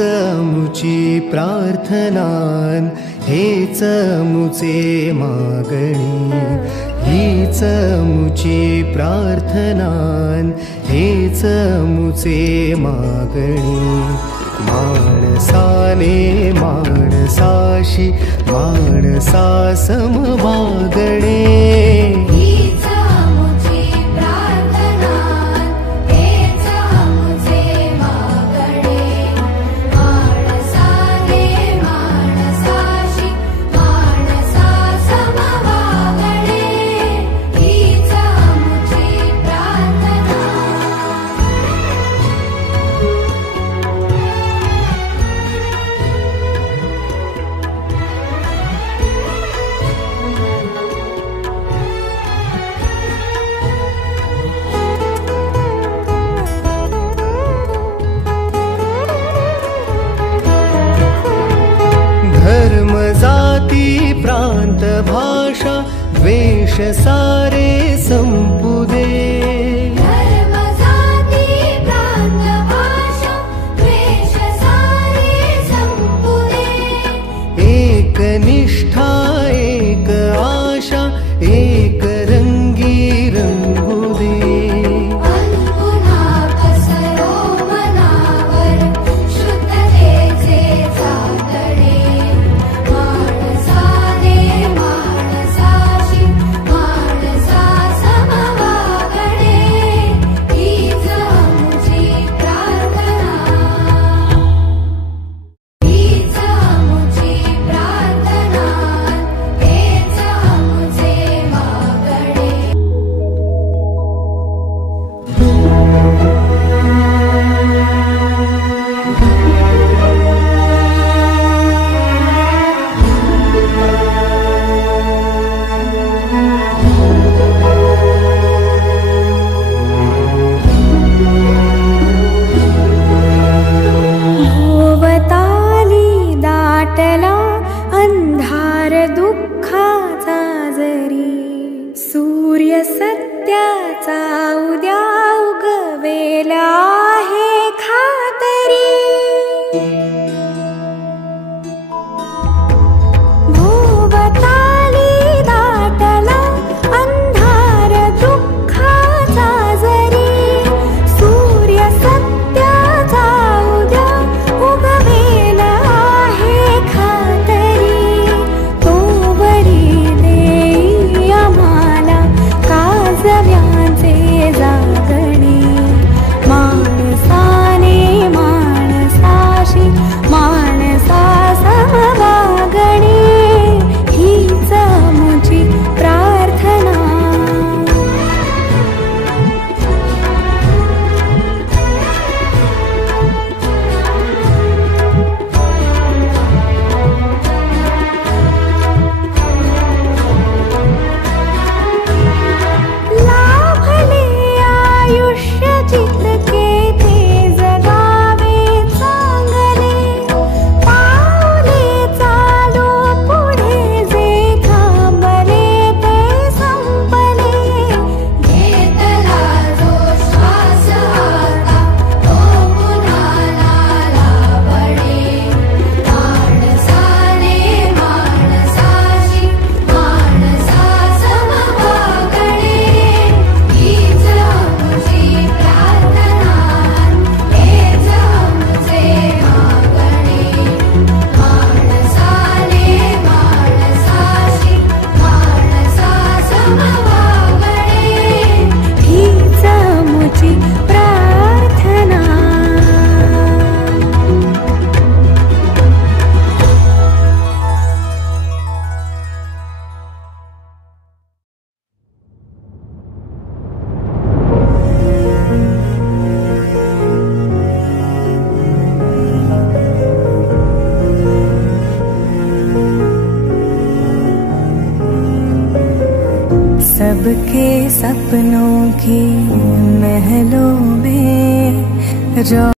मुची प्रार्थनान, हेच मुचे मागणी, हीच मुची प्रार्थनान, हेच मुचे मागणी। माणसाने माणसाशी माणसा समवागणे, धर्म जाती प्रांत भाषा द्वेष सारे संपू दे, धर्म जाती प्रांत भाषा द्वेष सारे संपू दे। एक निष्ठा एक आशा एक रंगी रंगू दे, पुन्हा पसरो मनावर शुद्धतेचे चांदणे। माणसाने माणसाशी माणसा समवागणे, हीच मुची प्रार्थना, हीच मुची प्रार्थना, हेच मुचे मागणे। भोवताली दाटला अंधार दुःखाचा जरी, सूर्य सत्याचा उद्या उगवेला आहे खातरी। भोवताली दाटला अंधार दुःखाचा जरी, सूर्य सत्याचा उद्या उगवेला आहे खातरी। तोवरी देई आम्हाला काजव्याचे जागणे, माणसाने माणसाशी माणसा समवागणे, हीच मुची प्रार्थना। लाभले आयुष्य जितके ते जगावे चांगले, पावले चालू पुढे जे थांबले ते संपले। घेतला जो श्वास आता तो पुन्हा लाभणे, माणसाने माणसाशी माणसा समवागणे, हीच मुची प्रार्थना, हेच मुचे मागणे। माणसाने माणसाशी माणसा समवागणे, हीच मुची प्रार्थना। सबके सपनों की महलों में